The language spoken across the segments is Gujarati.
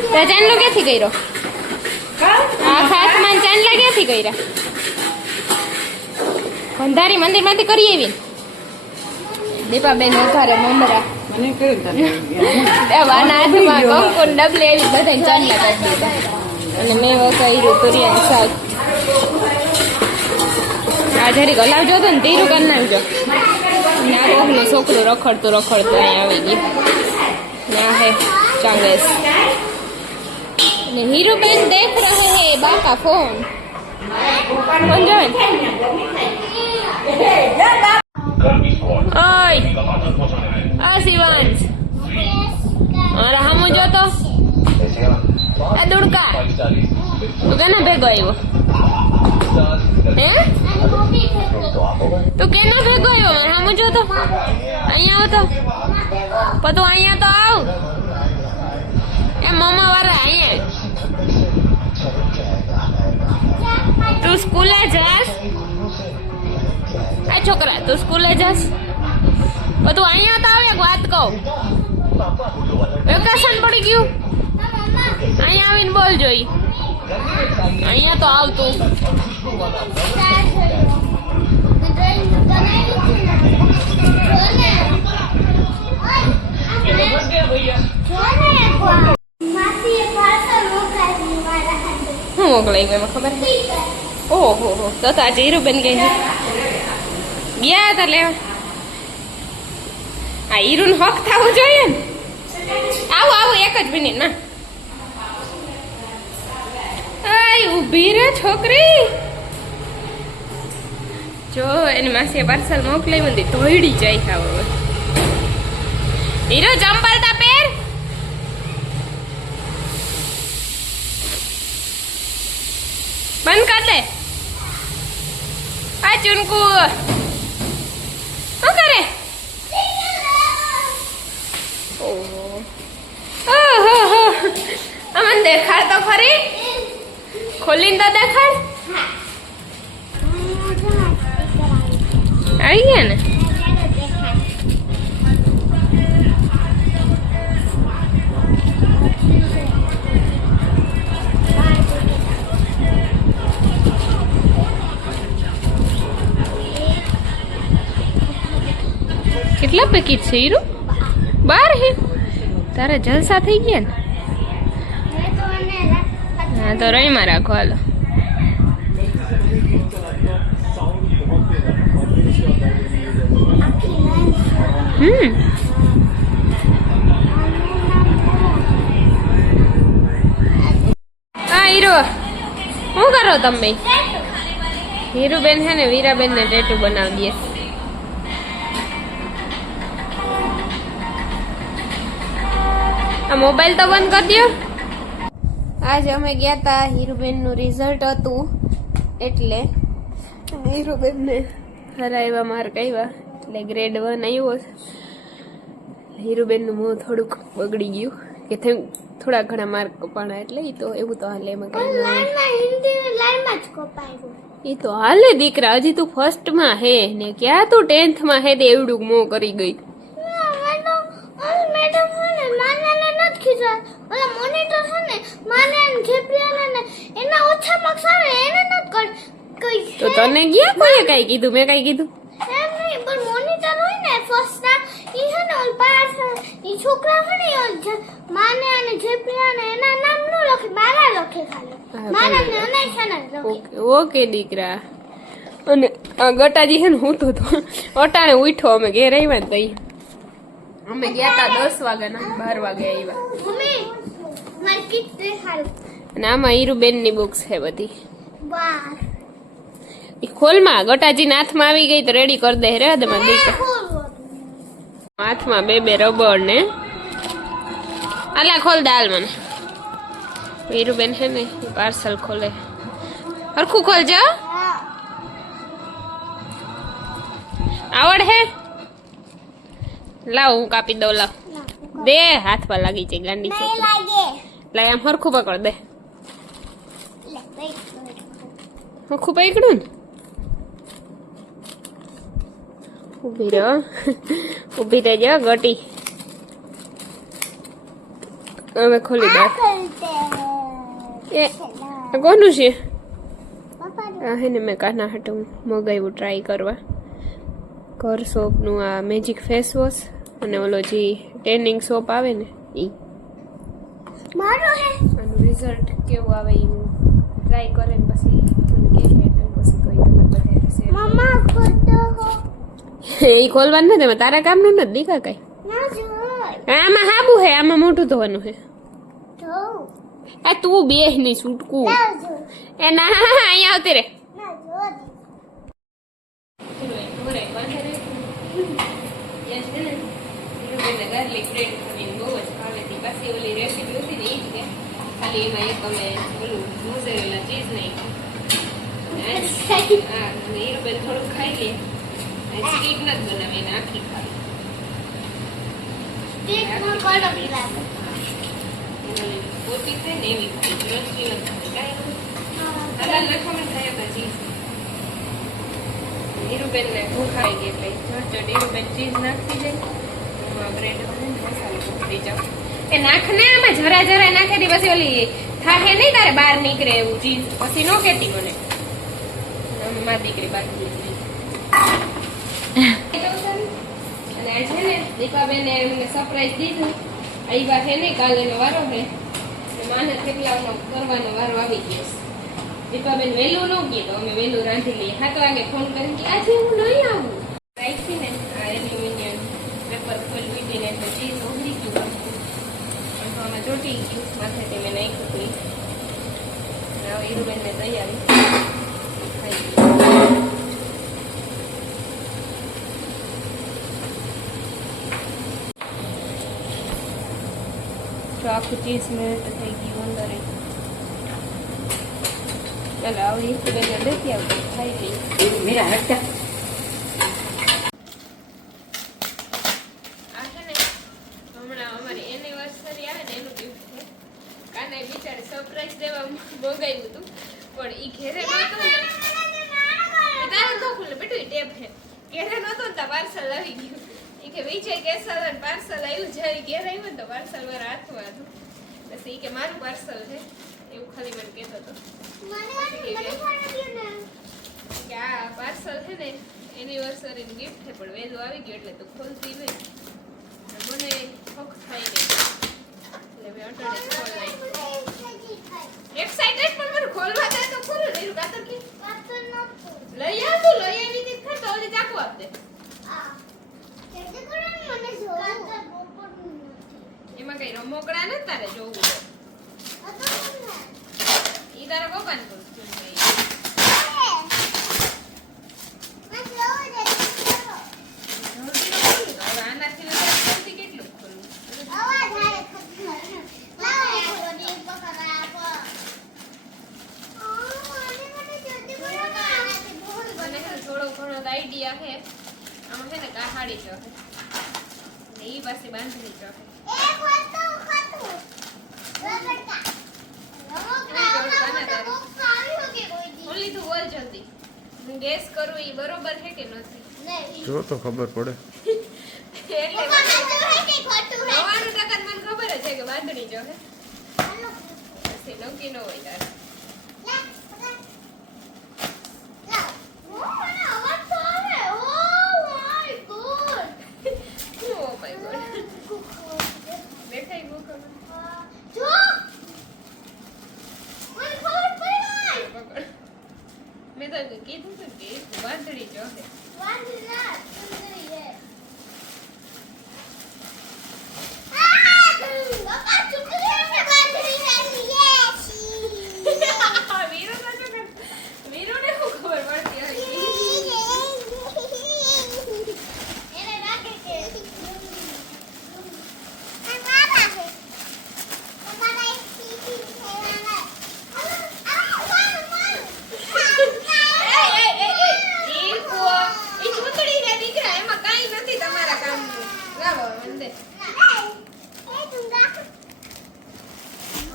તો ચાંદલો ક્યાંથી કર્યો? આ ખાસમાં ચાંદલા ક્યાંથી કર્યા? ભંધારી મંદિર માંથી કરી આવી. દીપાબેન ઉભારે મમરા વાના હાથમાં કંકુ ડબલે એવી બધા ચાંદલા કરી દીધા. અને મેં વકાયું કરિયાનું શાક. આ જરીક હલાવજો તો ને તીરું કરી નાખજો. આ કોકનું છોકરું રખડતું અહીંયા આવી ગયું. ના હે ચાંગેસ. हीरूबेन देख रहे हैं बा का फोन. कौन जाए? ओए शिवांश और हम जो तो ए दुड़का तू केना भेगो आयो? हैं तू केना भेगो आयो? हम जो तो अहिया आव तो पतो अहिया तो आव ए मामा वाला अहिया. તું સ્કૂલે જાસ? આ છોકરા તું સ્કૂલે જાસ? તું અહીંયા તો આવે. એક વાત કહું, વેકેશન પડી ગયું. અહીંયા આવીને બોલ જોઈ. અહીંયા તો આવતું. શું મોકલાઈ એમાં ખબર? ઓહો તો આજે હીરુબેન ગઈ ગયા હતા લેવા. આ હીરુન હક થવું જોઈએ ને. આવું એક જ મિનિટમાં. ઉભી રે છોકરી. જો એની માસીએ પાર્સલ મોકલાવી હતી. ધોઈડી જાય ખાવ. હીરો ચંપલ તા પેર. બંધ કર દે. આ ચુનકુ શું કરે? ઓહો અમન દેખાડ તો ખરી. ખોલીને તો દેખાડ. આવી ગયા ને? કેટલા પેકેટ છે હીરો? 12 હે. તારા જલસા થઈ ગયા ને? હા તો રહીમાં રાખો. હાલો હા હીરો શું કરો તમે? હીરુબેન છે ને વીરાબેન ને ટેટુ બનાવી દે. આ મોબાઈલ તો બંધ કરી દો. આજે અમે ગયા હતા. હીરુબેન નું રિઝલ્ટ હતું એટલે હીરુબેન ને સારા એવા માર્ક આવ્યા એટલે ગ્રેડ 1 આવ્યો. હીરુબેન નું મોં થોડુંક બગડી ગયું કે થોડા ઘણા માર્ક કપાણા એટલે તો એવું તો હાલે. એમાં એ તો હાલે દીકરા. હજી તું ફર્સ્ટ માં હે ને ક્યાં તું 10th માં હે તે એવડું મોં કરી ગઈ. તો તને ગયા કોઈએ કઈ કીધું? મેં કઈ કીધું? ઓકે દીકરા. અને આ ગટાજી છે ને હું તો અટાણે ઉઠો. અમે ઘેર આવ્યા ને તઈ અમે ગયા તા 10 વાગ્યાના 12 વાગે આવ્યા. અને આમાં હીરુબેન ની બુક્સ છે બધી. ખોલમાં ગટાજી હાથમાં આવી ગઈ તો રેડી કરી દે. રે હાથમાં બે રબર ને આલા ખોલ દાલ. મને હીરુબેન છે ને પાર્સલ ખોલે. હરખું ખોલજો. આવડ હે? લાવ હું કાપી દઉં. લાવ દે. હાથ પર લાગી છે ગાંડી છોકરી. લાય આમ હરખું પકડ દે. હરખું પકડ્યું ને? ઉભી રહેજો ગટી. હવે ખોલી દે એ આ કોનું છે આ હે ને મેં કાના હાટું મગાવ્યું ટ્રાય કરવા ઘર સોપનું આ મેજિક ફેસ વોશ અને ઓલો જે ટેનિંગ સોપ આવે ને એ મારો હે આનું રિઝલ્ટ કેવું આવે એ ટ્રાય કરે ને પછી મને કહે એટલે પછી કહી તમારે બધા શેર મમ્મા ખોટો હો એ ખોલવાનું નથી એમાં તારા કામનું નથી દીખા કઈ ના જોય આમાં હાબુ હે આમાં મોટું ધોવાનું હે તો આ તું બેહ ની છૂટકું ના જો એ ના અહીંયા આવતી રે ના જો ગાર્લિક બ્રેડ ખાવાની બહુ જ ભાવે હતી પાછી ઓલી રેસીપી હતી ને એ જ કે ખાલી એમાં એક અમે ઓલું મોઝરેલા ચીઝ નહીં હા અને એ બધું થોડુંક ખાઈ લે સ્ટીક નથી બનાવી એને આખી ખાવી ટેક માં કોણ પીલા ઓલી પોતી છે ને એવી ખાઈ રસી નથી કાંઈ હલાલ નાખવામાં થાય હતા ચીઝ નીરુબેન ને ભૂખ આવી ગઈ એટલે ઝટ નીરુબેન ચીઝ નાખી દે બ્રેડ મસાલો ભૂખી જાવ એ નાખને આમાં જરા જરા નાખે દી પછી ઓલી થાહે નહીં તારે બહાર નીકળે એવું ચીઝ પછી નો કેતી મને મારી દીકરી બહાર નીકળી અને આ છે ને દીપાબેને એમને સરપ્રાઈઝ દીધું આવ્યા છે ને કાલે નો વારો છે માને થેપલાનો કરવાનો વારો આવી ગયો દીપાબેન વહેલું ન કીધું અમે વહેલું રાંધી લઈએ 7 વાગે ફોન કરીને કે આજે હું નહીં આવું રાખી ને આ એલ્યુમિનિયમ પેપર ખોલી દીધી ને એટલે ચીઝ ઉભરી ગયું તો અમે ચોટી ગયું માથેથી મેં નાખ્યું હતું હવે હીરુબેનને તૈયારી ખાઈ તો આખું ચીઝ મેલ્ટ થઈ ગયું અંદર ચાલો આવું હીરુબેનને દેખી આવતું ખાઈ લઈએ मेरा हटता સરપ્રાઈઝ દેવા મંગાવ્યું હતું પણ ઈ ઘેરે નહોતું ને તારે ન ખુલે બેટું ટેપ છે ઘેરે નહોતું ને તો પાર્સલ આવી ગયું ઈ કે વિજય કેસર પાર્સલ આવ્યું જાય ઘેરે આવ્યું ને તો પાર્સલ મારા હાથમાં હતું બસ ઈ કે મારું પાર્સલ છે એવું ખાલી મને કહેતો હતો કે આ પાર્સલ છે ને એનિવર્સરીનું ગિફ્ટ છે પણ વહેલું આવી ગયું એટલે તું ખોલતી નહીં મને હક થાય નહીં એટલે મેં અટાણે ખોલ એક્સાઇટેડ પણ મને ખોલવા દે તો ખોલો નહીં કાતર કે લઈ આવ તું લઈ આવી દી ખર તો ઓલી ચાકુ આપ દે એમાં કઈ રમોકડા ન તારે જોવું ઈ તારા પપ્પાને પૂછતું હવે આનાથી કેટલું ખોલવું થોડો ઘણો આઈડિયા છે આમ છે ને કાહાડી જો ને ઈ પાસે બાંધણી જો ઓલી તું બોલ જલ્દી હું ગેસ કરું ઈ બરોબર છે કે નથી જો તો ખબર પડે એટલે 99% મને ખબર છે કે બાંધણી જો છે પછી નક્કી ન હોય તારે મેં તો કીધું હતું કે વાંધણી જો છે વીરુને શું ખબર પડતી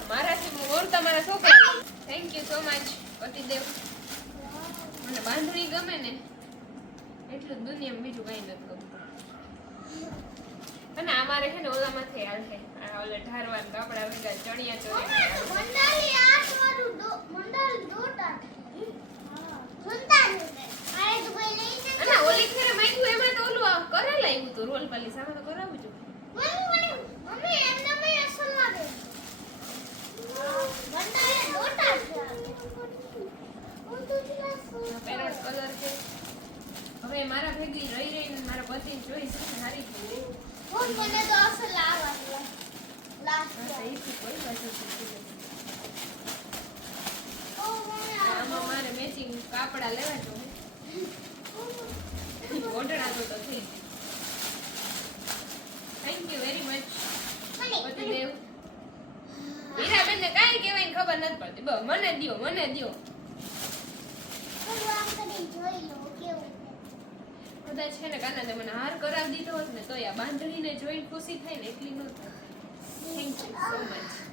મારાથી મોર તમારા છોકરા થેન્ક યુ સો મચ પતિદેવ મને બાંધણી ગમે ને એટલું દુનિયામાં બીજું કઈ નથી ગમતું અને અમારે છે ને ઓલામાંથી હાલ છે આ ઓલા ઢારવાન કપડા ભેગા ચણિયા ચોળી મંડાલી આઠ વાળું મંડાલી દોટા સુનતા નથી મારે તો કોઈ લઈ નથી અને ઓલી ફેરે માંગ્યું એમાં તો ઓલું આ કરેલ આવ્યું હતું રોલ પાલી સામે તો કરાવું છું મમ્મી એમને મેં અસલ લાગે મંડાલી દોટા પેરોટ કલર છે હવે મારા ભેગી રહી રહીને મારા પતિની ચોઈસ સારી થઈ ગઈ મને તો અસલ આવવા લાસ્ટ કોઈ પાછું ઓ મને આમાં મારે મેચિંગ કાપડા લેવા જો ઓઢણા તો થઈ થેન્ક યુ વેરી મચ પતિદેવ હીરાબેનને કાંઈ કહેવાય ખબર નથી પડતી બસ મને દ્યો આમ કરી જોઈ લો કેવું કદાચ છે ને કાના મને હાર કરાવી દીધો હોત ને તો આ બાંધણીને જોઈને ખુશી થાય ને એટલી ન થાય થેન્ક યુ સો મચ